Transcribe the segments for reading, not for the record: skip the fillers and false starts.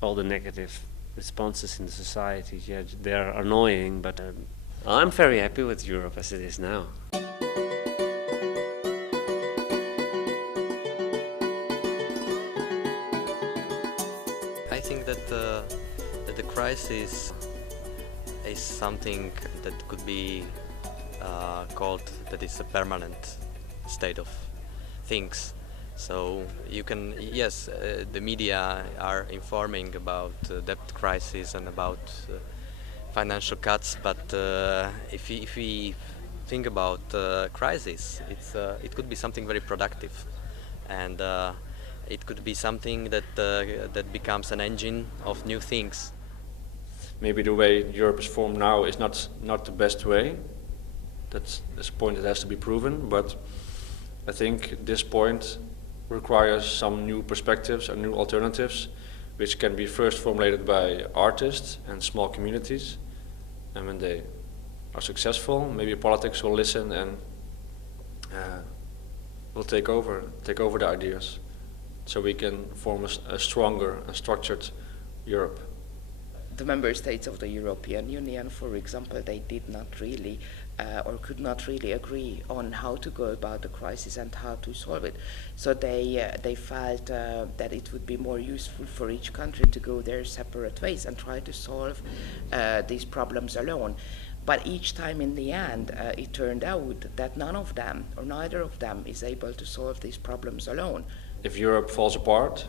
all the negative responses in the society. Yeah, they're annoying, but I'm very happy with Europe as it is now. I think that the crisis is something that could be called that is a permanent state of things. So you can, yes, the media are informing about debt crisis and about financial cuts, but if we think about crisis, it could be something very productive, and it could be something that becomes an engine of new things. Maybe the way Europe is formed now is not the best way. That's a point that has to be proven, but I think this point requires some new perspectives and new alternatives, which can be first formulated by artists and small communities. And when they are successful, maybe politics will listen and will take over the ideas, so we can form a stronger and structured Europe. The member states of the European Union, for example, they did not really or could not really agree on how to go about the crisis and how to solve it. So they felt that it would be more useful for each country to go their separate ways and try to solve these problems alone. But each time in the end, it turned out that none of them, or neither of them, is able to solve these problems alone. If Europe falls apart,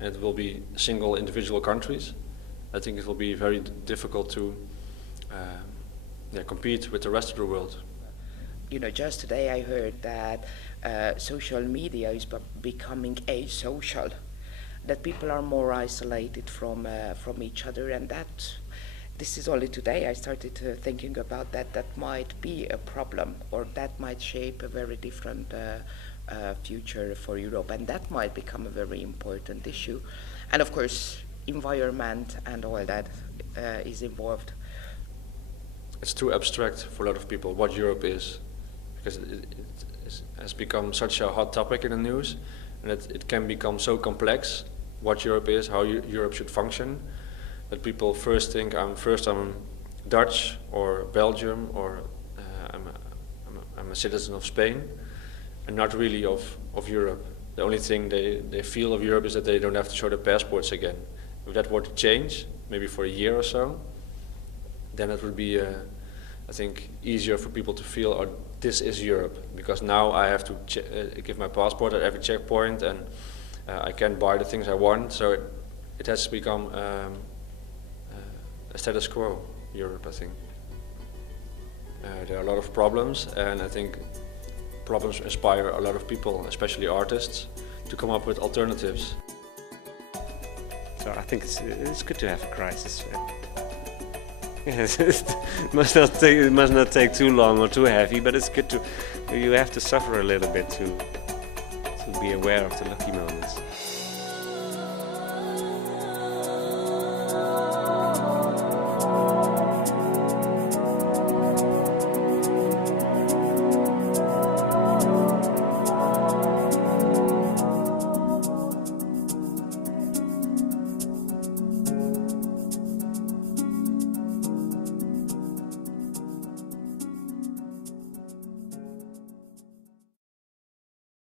and it will be single individual countries, I think it will be very difficult to compete with the rest of the world. You know, just today I heard that social media is becoming asocial, that people are more isolated from each other, and that this is only today I started thinking about that might be a problem, or that might shape a very different future for Europe, and that might become a very important issue. And of course, environment and all that is involved. It's too abstract for a lot of people what Europe is, because it has become such a hot topic in the news, and it can become so complex what Europe is, how Europe should function, that people first think I'm Dutch or Belgium, or I'm a citizen of Spain, and not really of Europe. The only thing they feel of Europe is that they don't have to show their passports again. If that were to change, maybe for a year or so, then it would be, I think, easier for people to feel, oh, this is Europe, because now I have to give my passport at every checkpoint, and I can buy the things I want. So it has become a status quo, Europe, I think. There are a lot of problems, and I think problems inspire a lot of people, especially artists, to come up with alternatives. So I think it's good to have a crisis. Yes, it must not take too long or too heavy, but it's good to. You have to suffer a little bit to be aware of the lucky moments.